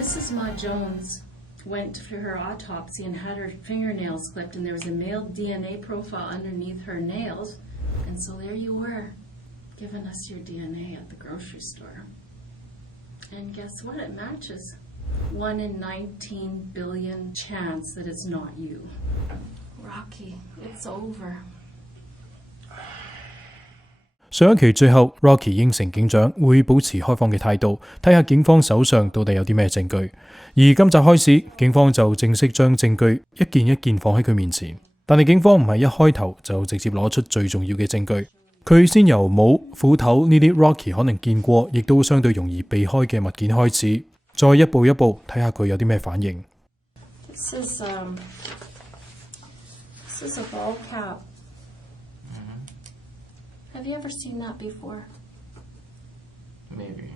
Mrs. Ma Jones went for her autopsy and had her fingernails clipped, and there was a male DNA profile underneath her nails, and so there you were, giving us your DNA at the grocery store. And guess what? It matches. 1 in 19 billion chance that it's not you. Rocky, it's over. 上一期最後 ，Rocky 應承警長會保持開放嘅態度，睇下警方手上到底有啲咩證據。而今集開始，警方就正式將證據一件一件放喺佢面前。但係警方唔係一開頭就直接攞出最重要嘅證據，佢先由帽、斧頭呢啲 Rocky 可能見過，亦都相對容易避開嘅物件開始，再一步一步睇下佢有啲咩反應。This is a ball cap. Have you ever seen that before? Maybe.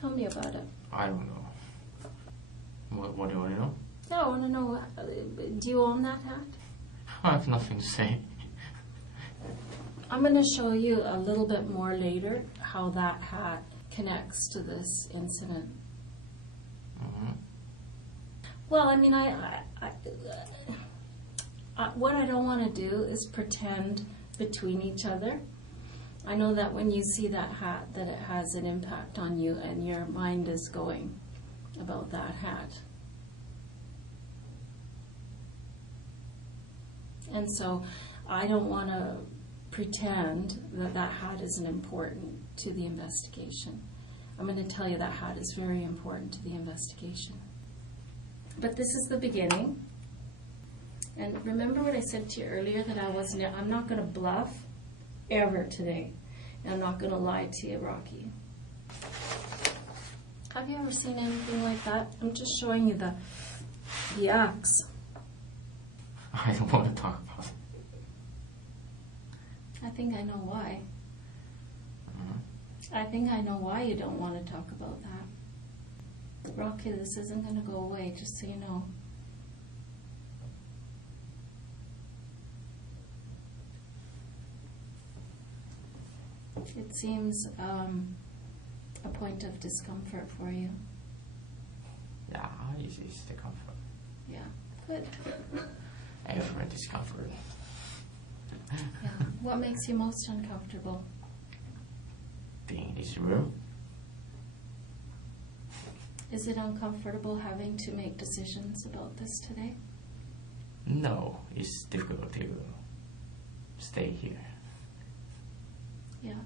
Tell me about it. I don't know. What do you want to know? Yeah, I want to know, do you own that hat? I have nothing to say. I'm going to show you a little bit more later how that hat connects to this incident. Well, I mean, what I don't want to do is pretend between each other. I know that when you see that hat, that it has an impact on you and your mind is going about that hat. And so I don't want to pretend that that hat isn't important to the investigation. I'm going to tell you that hat is very important to the investigation. But this is the beginning. And remember what I said to you earlier, that I'm not going to bluff ever today. And I'm not going to lie to you, Rocky. Have you ever seen anything like that? I'm just showing you the axe. I don't want to talk about it. I think I know why. I think I know why you don't want to talk about that. Rocky, this isn't going to go away, just so you know. It seems a point of discomfort for you. Yeah, it's the comfort. Yeah, good. Every discomfort. Yeah. What makes you most uncomfortable? Being in this room. Is it uncomfortable having to make decisions about this today? No, it's difficult to stay here. Yeah.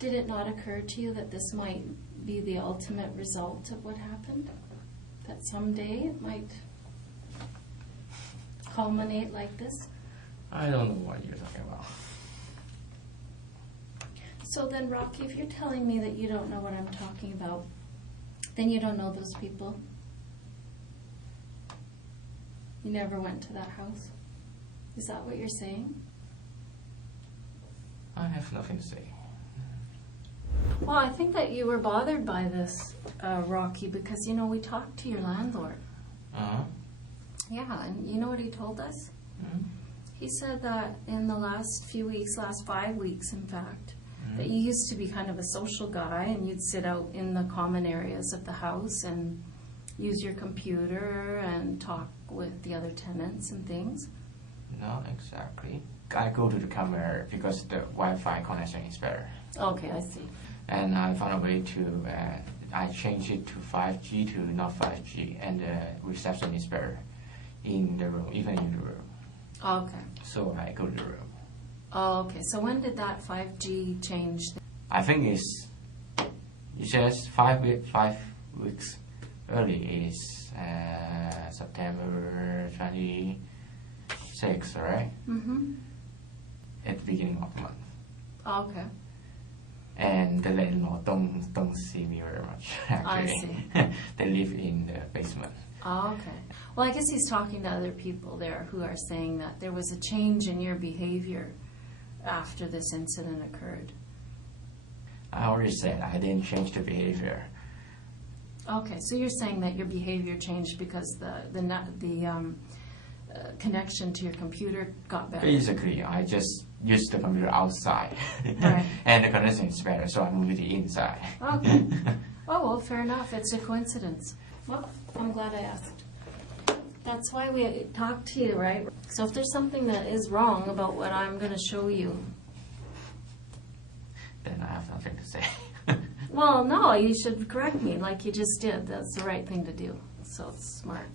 Did it not occur to you that this might be the ultimate result of what happened? That someday it might culminate like this? I don't know what you're talking about. So then, Rocky, if you're telling me that you don't know what I'm talking about, then you don't know those people. You never went to that house. Is that what you're saying? I have nothing to say. Well, I think that you were bothered by this, Rocky, because, you know, we talked to your landlord. Uh-huh. Yeah, and you know what he told us? Mm-hmm. He said that in the last 5 weeks, in fact, that you used to be kind of a social guy, and you'd sit out in the common areas of the house and use your computer and talk with the other tenants and things. Not exactly. I go to the camera because the Wi-Fi connection is better. Okay, I see. And I found a way to, I changed it to 5G to not 5G, and the reception is better in the room, even in the room. Okay. So I go to the room. Oh, okay. So when did that 5G change? I think it says 5 weeks early is September 26, right? Mm-hmm. At the beginning of the month. Okay. And the landlord don't see me very much, actually. I see. They live in the basement. Oh, okay. Well, I guess he's talking to other people there who are saying that there was a change in your behavior after this incident occurred. I already said I didn't change the behavior. Okay, so you're saying that your behavior changed because the connection to your computer got better. Basically, I just use the computer outside, Right. and the connection is better, so I moved it inside. Okay. Oh, well, fair enough. It's a coincidence. Well, I'm glad I asked. That's why we talked to you, right? So if there's something that is wrong about what I'm going to show you, Then I have nothing to say. well, no, you should correct me like you just did. That's the right thing to do. So it's smart.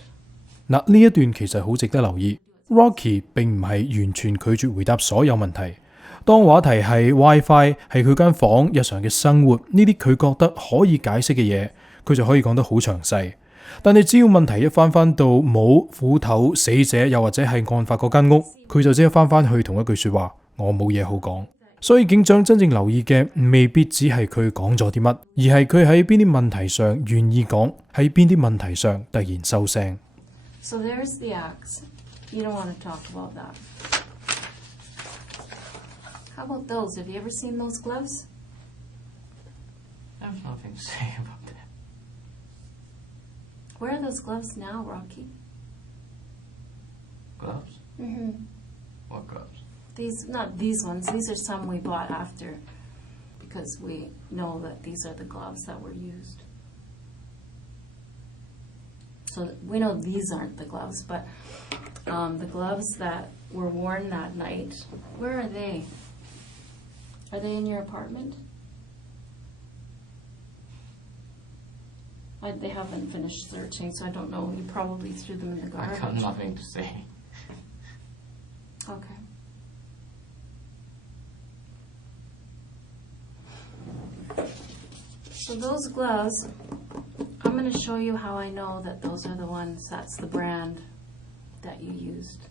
嗱，呢一段其實好值得留意。Rocky 並唔係完全拒絕回答所有問題。當話題係 WiFi 係佢間房日常嘅生活呢啲佢覺得可以解釋嘅嘢，佢就可以講得好詳細。但係只要問題一翻到冇斧頭、死者又或者係案發嗰間屋，佢就即刻翻去同一句説話：我冇嘢好講。所以警長真正留意嘅未必只係佢講咗啲乜，而係佢喺邊啲問題上願意講，喺邊啲問題上突然收聲。So there's the axe. You don't want to talk about that. How about those? Have you ever seen those gloves? I have nothing to say about that. Where are those gloves now, Rocky? Gloves? Mm-hmm. What gloves? These, not these ones. These are some we bought after because we know that these are the gloves that were used. So we know these aren't the gloves, but the gloves that were worn that night, where are they? Are they in your apartment? They haven't finished searching, so I don't know. You probably threw them in the I garbage. got nothing to say. Okay. So those gloves, I'm going to show you how I know that those are the ones, that's the brand that you used.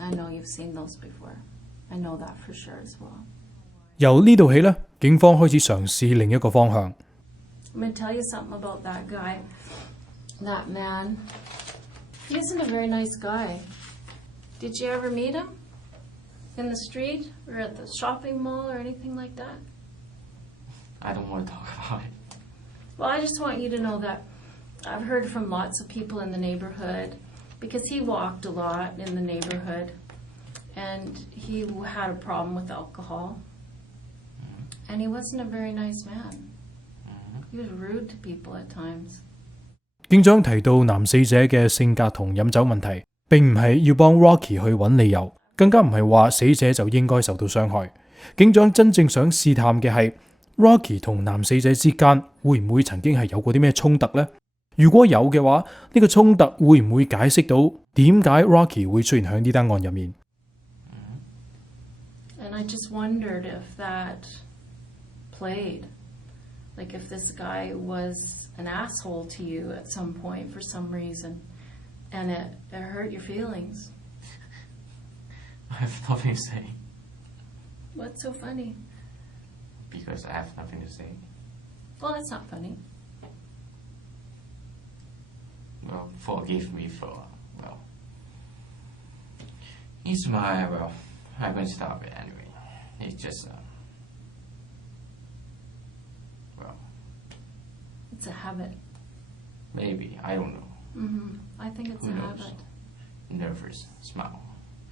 I know you've seen those before. I know that for sure as well. 由呢度起呢，警方開始嘗試另一個方向。I'm going to tell you something about that guy, that man. He isn't a very nice guy. Did you ever meet him? In the street or at the shopping mall or anything like that? I don't want to talk about it. Well, I just want you to know that I've heard from lots of people in the neighborhood because he walked a lot in the neighborhood and he had a problem with alcohol and he wasn't a very nice man. He was rude to people at times. 警長提到男死者嘅性格同飲酒問題，並唔係要幫 Rocky 去揾理由，更加唔係話死者就應該受到傷害。警長真正想試探嘅係 Rocky 同男死者之間會唔會曾經係有過啲咩衝突呢？如果有嘅話，呢個衝突會唔會解釋到點解 Rocky 會出現喺呢單案入面？ And I just wondered if that played. Like if this guy was an asshole to you at some point for some reason and it hurt your feelings. I have nothing to say. What's so funny? Because I have nothing to say. Well, that's not funny. Well, forgive me for, it's my, I'm going to stop it anyway. It's just, It's a habit. maybe, I don't know. I think it's Who a knows? habit. Nervous, smile.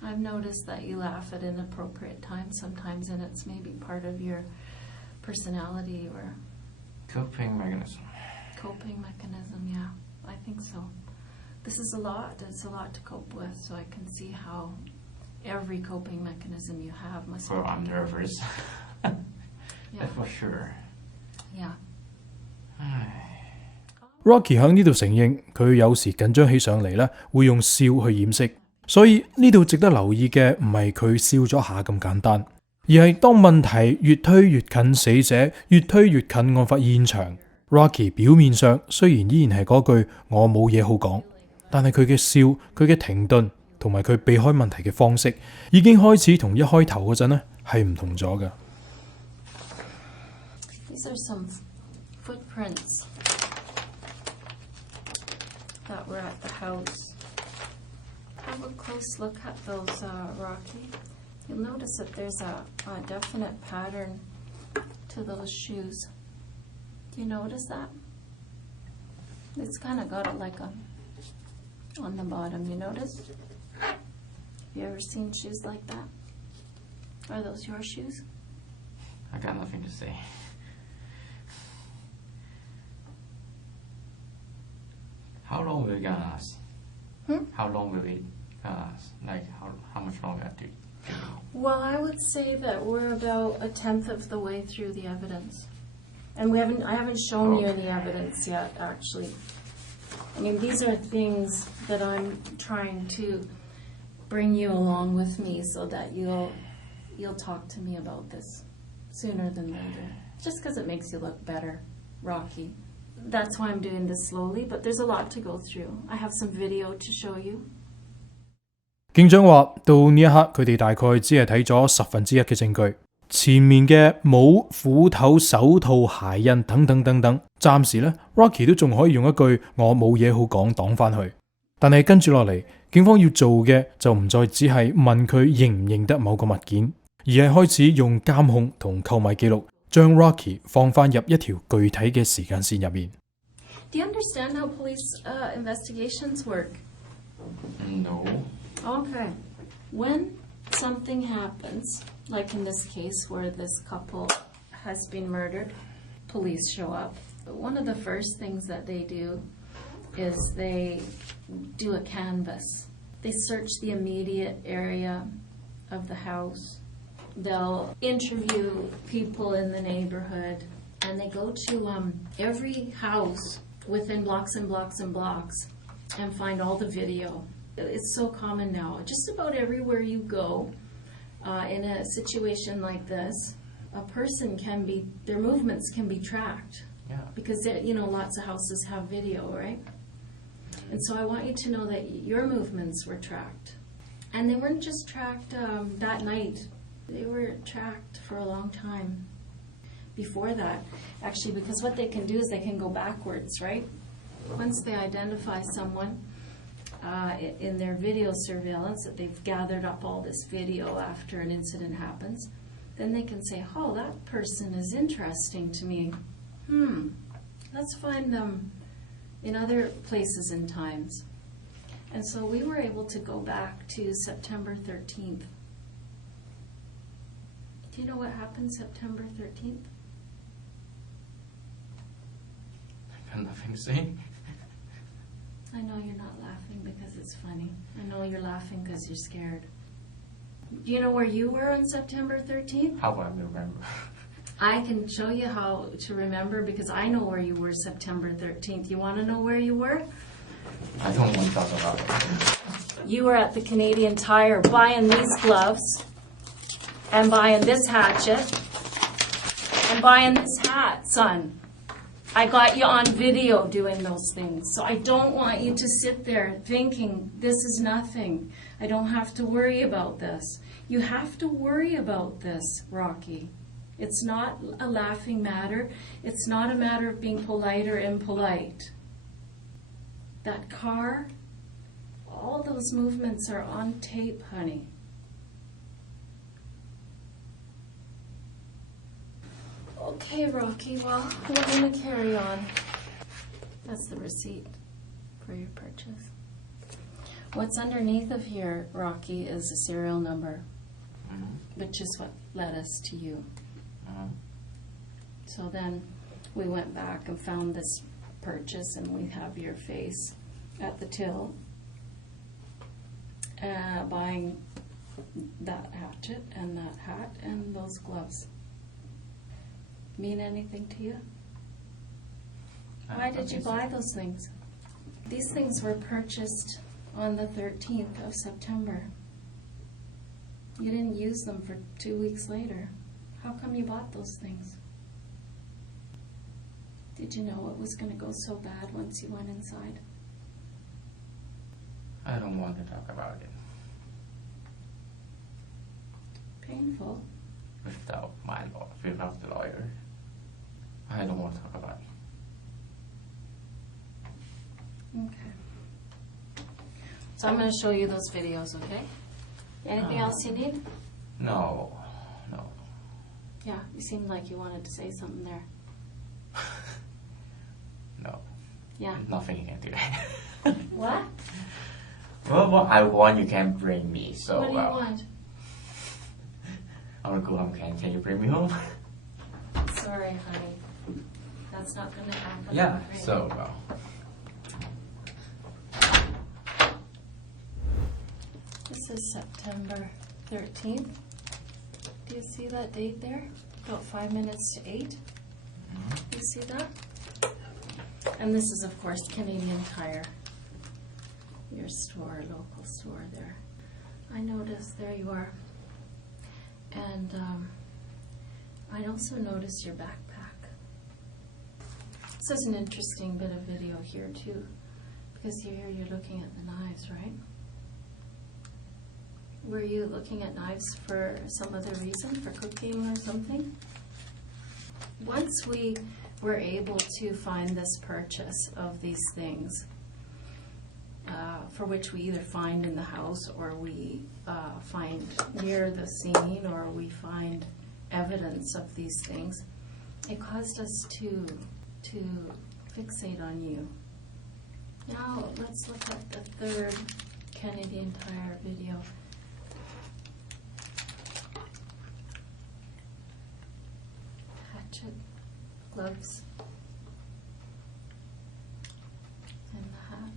I've noticed that you laugh at inappropriate times sometimes, and it's maybe part of your personality or Coping mechanism. coping mechanism. Yeah, I think so. This is a lot. It's a lot to cope with, so I can see how every coping mechanism you have must Well, I'm be nervous. Yeah. That's for sure. Yeah. Rocky 喺呢度承認佢有時緊張起上嚟呢，會用笑去掩飾，所以呢度值得留意嘅唔係佢笑咗下咁簡單，而係當問題越推越近死者，越推越近案發現場 ，Rocky 表面上雖然依然係嗰句我冇嘢好講，但係佢嘅笑、佢嘅停頓同埋佢避開問題嘅方式，已經開始同一開頭嗰陣呢係唔同咗嘅。These are some footprints that were at the house. Have a close look at those, Rocky. You'll notice that there's a definite pattern to those shoes. Do you notice that? It's kind of got it like a on the bottom. You notice? You ever seen shoes like that? Are those your shoes? I got nothing to say. How long will it gonna last? How long will it last? Like how much longer do you think? Well, I would say that we're about 1/10 of the way through the evidence. And I haven't shown you any evidence yet, actually. I mean, these are things that I'm trying to bring you along with me so that you'll talk to me about this sooner than later. Just because it makes you look better, Rocky. That's why I'm doing this slowly, but there's a lot to go through. I have some video to show you. 警長話到呢一刻，佢哋大概只係睇咗1/10嘅證據，前面嘅帽、斧頭、手套、鞋印等等等等，暫時呢 Rocky 都仲可以用一句我冇嘢好講擋返去。但係跟住落嚟，警方要做嘅就唔再只係問佢認唔認得某個物件，而係開始用監控同購買記錄將 Rocky 放返入一條具體嘅時間線入面。Do you understand how police investigations work? No. Okay. When something happens, like in this case where this couple has been murdered, police show up. One of the first things that they do is they do a canvass. They search the immediate area of the house. They'll interview people in the neighborhood, and they go to every house within blocks and blocks and blocks and find all the video. It's so common now. Just about everywhere you go, in a situation like this, a person their movements can be tracked. Yeah. Because, lots of houses have video, right? And so I want you to know that your movements were tracked. And they weren't just tracked that night. They were tracked for a long time before that, actually, because what they can do is they can go backwards, right? Once they identify someone in their video surveillance, that they've gathered up all this video after an incident happens, then they can say, oh, that person is interesting to me. Let's find them in other places and times. And so we were able to go back to September 13th. Do you know what happened September 13th? I got nothing to say. I know you're not laughing because it's funny. I know you're laughing because you're scared. Do you know where you were on September 13th? How about I remember? I can show you how to remember because I know where you were September 13th. You want to know where you were? I don't want to talk about it. You were at the Canadian Tire buying these gloves and buying this hatchet and buying this hat, son. I got you on video doing those things. So I don't want you to sit there thinking this is nothing. I don't have to worry about this. You have to worry about this, Rocky. It's not a laughing matter. It's not a matter of being polite or impolite. That car, all those movements are on tape, honey. Okay, Rocky, well, we're going to carry on. That's the receipt for your purchase. What's underneath of here, Rocky, is a serial number, which is what led us to you. So then we went back and found this purchase, and we have your face at the till buying that hatchet and that hat and those gloves. Mean anything to you? Why did you buy those things? These things were purchased on the 13th of September. You didn't use them for 2 weeks later. How come you bought those things? Did you know it was going to go so bad once you went inside? I don't want to talk about it. Painful. Without the lawyer. I don't want to talk about it. Okay. So I'm going to show you those videos, okay? Anything else you need? No. Yeah, you seemed like you wanted to say something there. No. Yeah. Nothing you can do. What? Well, what I want, you can bring me. So, What do you want? I want to go home. Can you bring me home? Sorry, honey. That's not going to happen. Yeah. Right? So, This is September 13th. Do you see that date there? About 5 minutes to 8. You see that? And this is, of course, Canadian Tire. Your store, local store there. I noticed, there you are. And I also noticed your backpack. This is an interesting bit of video here too, because here you're looking at the knives, right? Were you looking at knives for some other reason, for cooking or something? Once we were able to find this purchase of these things, for which we either find in the house or we find near the scene or we find evidence of these things, it caused us to fixate on you. Now let's look at the third Canadian Tire video. Hatchet, gloves, and the hat.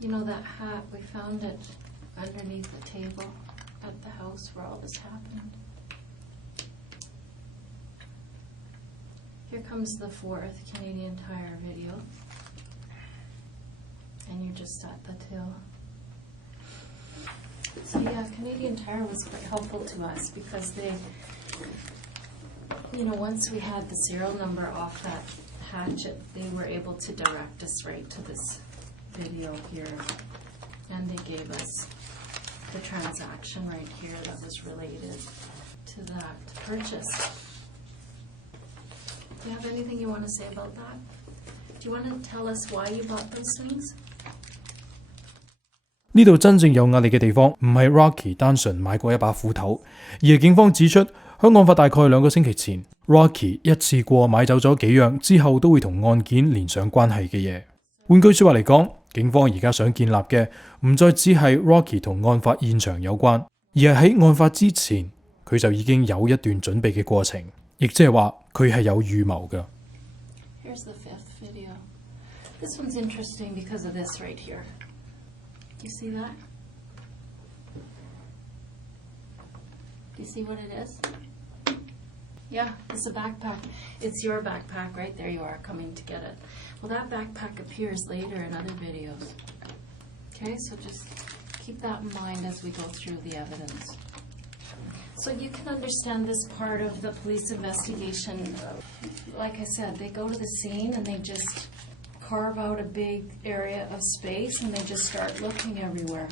You know that hat, we found it underneath the table at the house where all this happened. Here comes the fourth Canadian Tire video. And you're just at the till. So yeah, Canadian Tire was quite helpful to us because they, once we had the serial number off that hatchet, they were able to direct us right to this video here. And they gave us the transaction right here that was related to that purchase. Do you have anything you want to say about that? Do you want to tell us why you bought those things? 呢度真正有壓力嘅地方，唔係 Rocky 單純買過一把斧頭，而係警方指出，喺案發大概2個星期前 ，Rocky 一次過買走咗幾樣之後都會同案件連上關係嘅嘢。換句說話嚟講，警方而家想建立嘅唔再只係 Rocky 同案發現場有關，而係喺案發之前，佢就已經有一段準備嘅過程，亦即係話佢係有預謀㗎。Here's the fifth video. This one's interesting because of this right here. Do you see that? Do you see what it is? Yeah, it's a backpack. It's your backpack, right? There you are, coming to get it. Well, that backpack appears later in other videos. Okay, so just keep that in mind as we go through the evidence. So you can understand this part of the police investigation. Like I said, they go to the scene and they just carve out a big area of space and they just start looking everywhere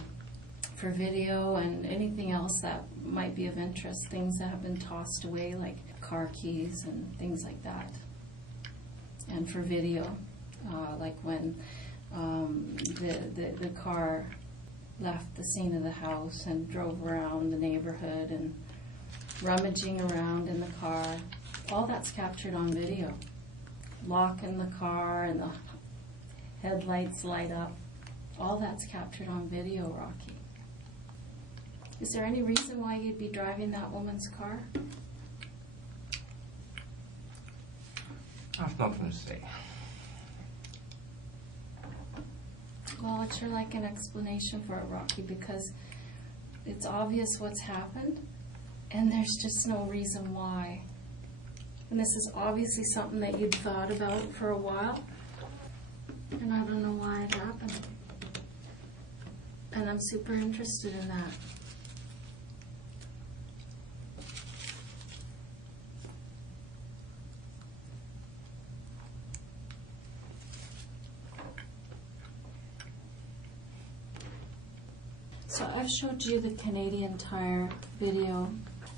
for video and anything else that might be of interest, things that have been tossed away like car keys and things like that. And for video, like when the car left the scene of the house and drove around the neighborhood and rummaging around in the car, all that's captured on video. Lock in the car and the headlights light up, all that's captured on video, Rocky. Is there any reason why you'd be driving that woman's car? I have nothing to say. Well, it's sure like an explanation for it, Rocky, because it's obvious what's happened, and there's just no reason why. And this is obviously something that you'd thought about for a while, and I don't know why it happened. And I'm super interested in that. So I've showed you the Canadian Tire video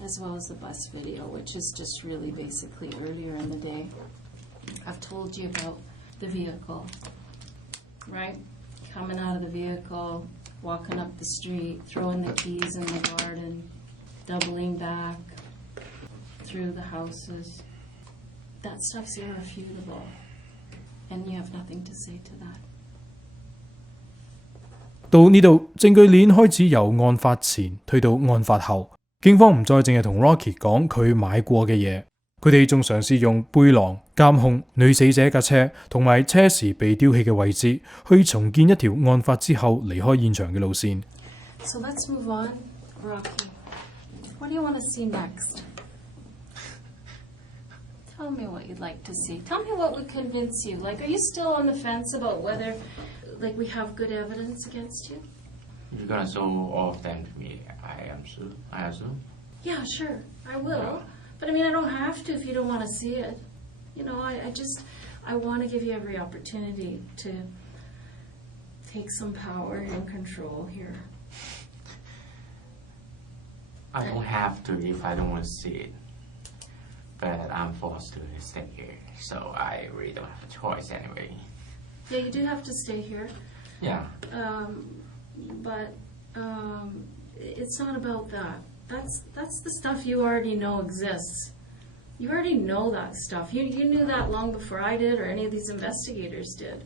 as well as the bus video, which is just really basically earlier in the day. I've told you about the vehicle, right? Coming out of the vehicle, walking up the street, throwing the keys in the garden, doubling back through the houses. That stuff's irrefutable, and you have nothing to say to that. 到呢度，證據鏈開始由案發前推到案發後，警方唔再淨係同 Rocky 講佢買過嘅嘢，佢哋仲嘗試用背囊監控女死者架車同埋車匙被丟棄嘅位置，去重建一條案發之後離開現場嘅路線。So let's move on, Rocky. What do you want to see next? Tell me what you'd like to see. Tell me what would convince you. Like, are you still on the fence about whether, like, we have good evidence against you? You're gonna show all of them to me, I assume? Yeah, sure, I will. But I mean, I don't have to if you don't want to see it. You know, I want to give you every opportunity to take some power and control here. I don't have to if I don't want to see it. But I'm forced to stay here, so I really don't have a choice anyway. Yeah, you do have to stay here. Yeah. But it's not about that. That's the stuff you already know exists. You already know that stuff. You knew that long before I did or any of these investigators did.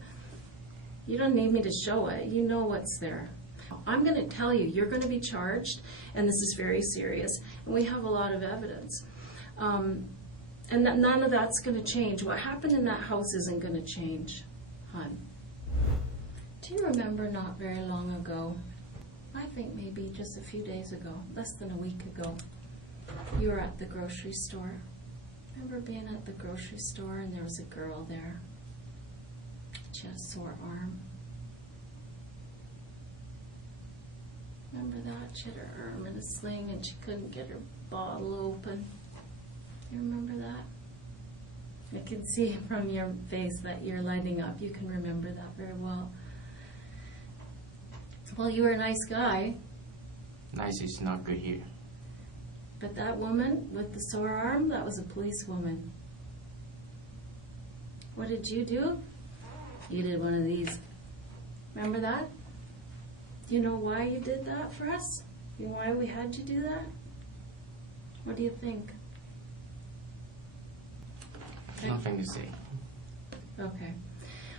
You don't need me to show it. You know what's there. I'm going to tell you, you're going to be charged, and this is very serious, and we have a lot of evidence. And none of that's going to change. What happened in that house isn't going to change, hon. Do you remember not very long ago, I think maybe just a few days ago, less than a week ago, you were at the grocery store? Remember being at the grocery store and there was a girl there? She had a sore arm. Remember that? She had her arm in a sling and she couldn't get her bottle open. You remember that? I can see from your face that you're lighting up. You can remember that very well. Well, you were a nice guy. Nice is not good here. But that woman with the sore arm, that was a policewoman. What did you do? You did one of these. Remember that? Do you know why you did that for us? You know why we had you do that? What do you think? Nothing to say. Okay.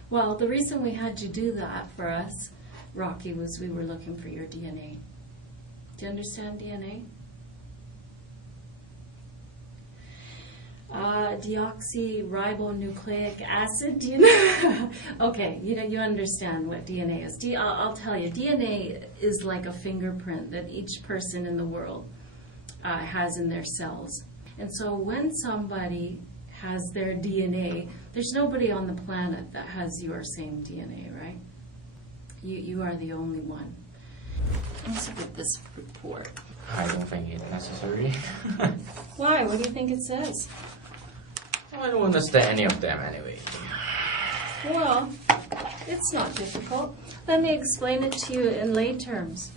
Well, the reason we had you do that for us, Rocky, was we were looking for your DNA. Do you understand DNA? Deoxyribonucleic acid. Do you know? Okay, you understand what DNA is. I'll tell you, DNA is like a fingerprint that each person in the world has in their cells. And so when somebody has their DNA, there's nobody on the planet that has your same DNA, right? You are the only one. Let's look at this report. I don't think it's necessary. Why? What do you think it says? I don't understand any of them anyway. Well, it's not difficult. Let me explain it to you in lay terms.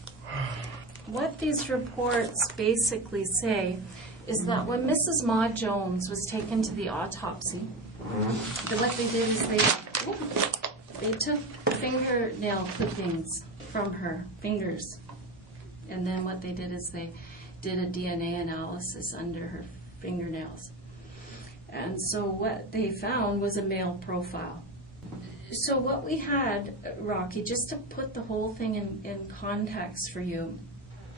What these reports basically say is that when Mrs. Ma Jones was taken to the autopsy, what they did is they took fingernail clippings from her fingers, and then what they did is they did a DNA analysis under her fingernails. And so what they found was a male profile. So what we had, Rocky, just to put the whole thing in context for you,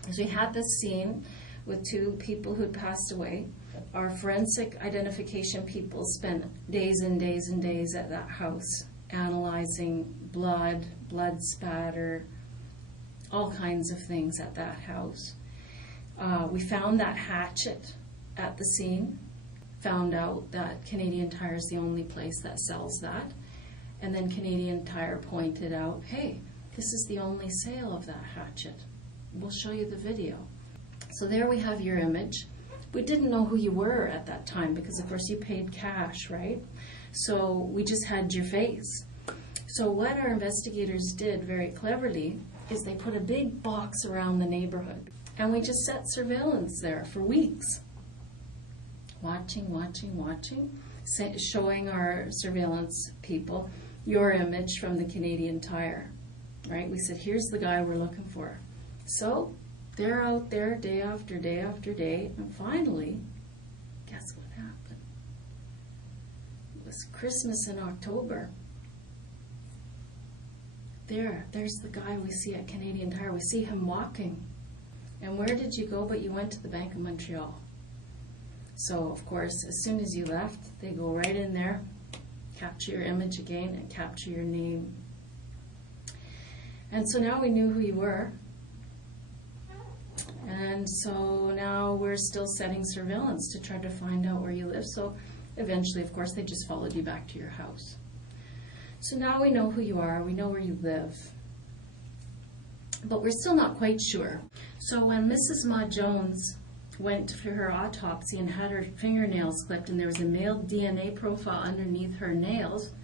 is we had this scene with two people who'd passed away. Our forensic identification people spent days and days and days at that house analyzing blood spatter, all kinds of things at that house. We found that hatchet at the scene, found out that Canadian Tire is the only place that sells that, and then Canadian Tire pointed out, hey, this is the only sale of that hatchet. We'll show you the video. So there we have your image. We didn't know who you were at that time because, of course, you paid cash, right? So we just had your face. So what our investigators did very cleverly is they put a big box around the neighborhood, and we just set surveillance there for weeks. Watching, showing our surveillance people your image from the Canadian Tire, right? We said, here's the guy we're looking for. So they're out there day after day after day, and finally, guess what happened? It was Christmas in October. There's the guy we see at Canadian Tire. We see him walking. And where did you go? But you went to the Bank of Montreal. So, of course, as soon as you left, they go right in there, capture your image again, and capture your name. And so now we knew who you were. And so now we're still setting surveillance to try to find out where you live. So eventually, of course, they just followed you back to your house. So now we know who you are, we know where you live. But we're still not quite sure. So when Mrs. Ma Jones went for her autopsy and had her fingernails clipped and there was a male DNA profile underneath her nails,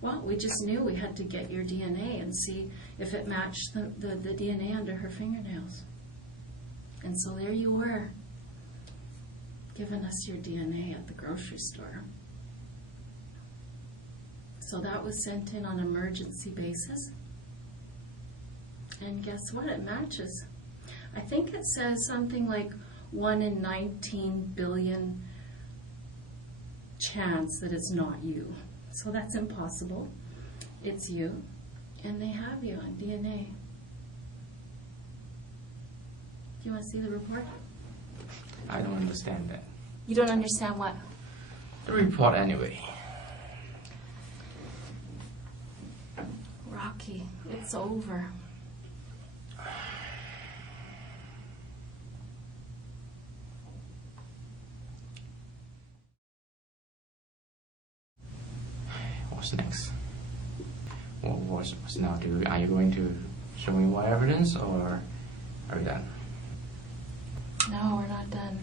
well, we just knew we had to get your DNA and see if it matched the DNA under her fingernails. And so there you were, giving us your DNA at the grocery store. So that was sent in on an emergency basis. And guess what? It matches. I think it says something like 1 in 19 billion chance that it's not you. So that's impossible. It's you. And they have you on DNA. Do you want to see the report? I don't understand that. You don't understand what? The report anyway. Rocky, it's over. What's next? What's now? Are you going to show me more evidence, or are we done? No, we're not done.